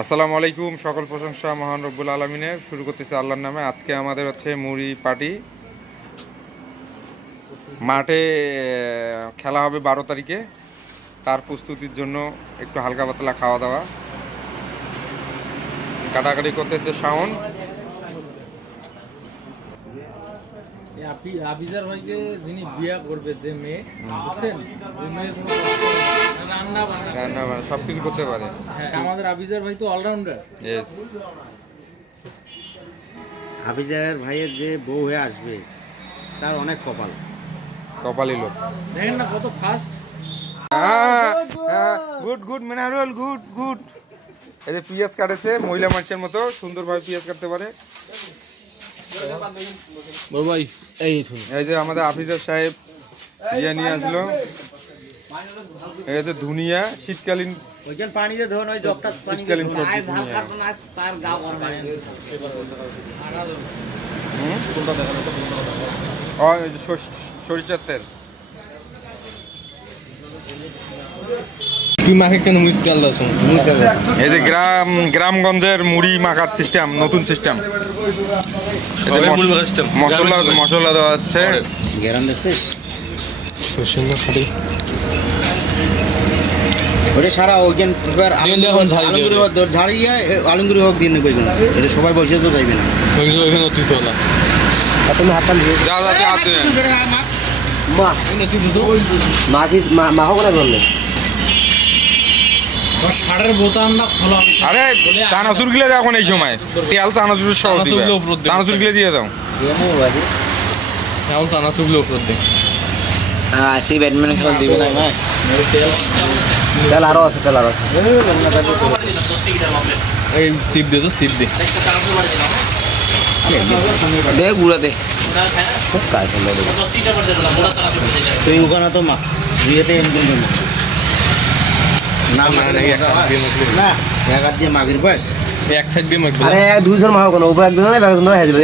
আসসালামু আলাইকুম সকল প্রশংসা মহান রব্বুল আলমিনের শুরু করতেছে আল্লাহর নামে। আজকে আমাদের হচ্ছে মুড়ি পার্টি। মাঠে খেলা হবে বারো তারিখে। তার প্রস্তুতির জন্য একটু হালকা পাতলা খাওয়া দাওয়া। কাটাকাটি করতেছে শাওন। আবিজার ভাইকে যিনি বিয়া করবে যে মেয়ে বুঝছেন? ওই মেয়ের কোনো। রান্না বান্না রান্না বান্না সব কিছু করতে পারে। হ্যাঁ আমাদের আবিজার ভাই তো অলরাউন্ডার। ইয়েস হাফিজার ভাইয়ের যে বউ হয়ে আসবে তার অনেক কপাল। কপালি লোক। দেখেন না কত fast good good Minarul good good. এই যে পিঁয়াজ কাটেছে মহিলা মানুষের মতো সুন্দরভাবে পিঁয়াজ কাটতে পারে। ভাই এই এই যে আমাদের আফিজার সাহেব ইয়ে নিয়ে আসলো। এই যে ধুনিয়া শীতকালীন পানিতে ধরুন ওই সবজি ধুনিয়া যে সরিষার তেল। এই যে গ্রাম গ্রামগঞ্জের মুড়ি মাখার সিস্টেম নতুন সিস্টেম। মশলা মশলা দেওয়া হচ্ছে। দেখছিস? সুন্দর খালি ওটা সারা ওইখান এবার দিয়ে দে এখন ঝাল দিয়ে আলুগুড়ি দে। হোক ঝাড়িয়ে আলুগুড়ি হোক দিয়ে নেব এগুলো। এটা সবাই বসে তো যাইবে না। ওইগুলো ওইখানে তুই তো না আর তুমি দিয়ে যা যা হাত দে। মা। মা। কি মা হোক না বললে। ষাটের বোতামটা খোলা আরে চানাচুর গিলে দাও এখন এই সময়। তেল চানাচুর সহ দিবে। উপর দিয়ে চানাচুর গিলে দিয়ে দাও। এখন সানা সুগুলো উপর দে আসি ব্যাডমিন্টন খেলা দিবে না না তেল আরও আছে তেল আরও আছে এই সিপ দে তো সিপ দে দে গুড়া দে काय তুই ওখানে তো মা বিয়েতে এমন না না, না, এক দিয়ে মাখলে। না এক মাগির বয়স এক সাইড দিয়ে মারবো আরে দুইজন মাহ কোনো উপর একজন একজন হয়ে যাবে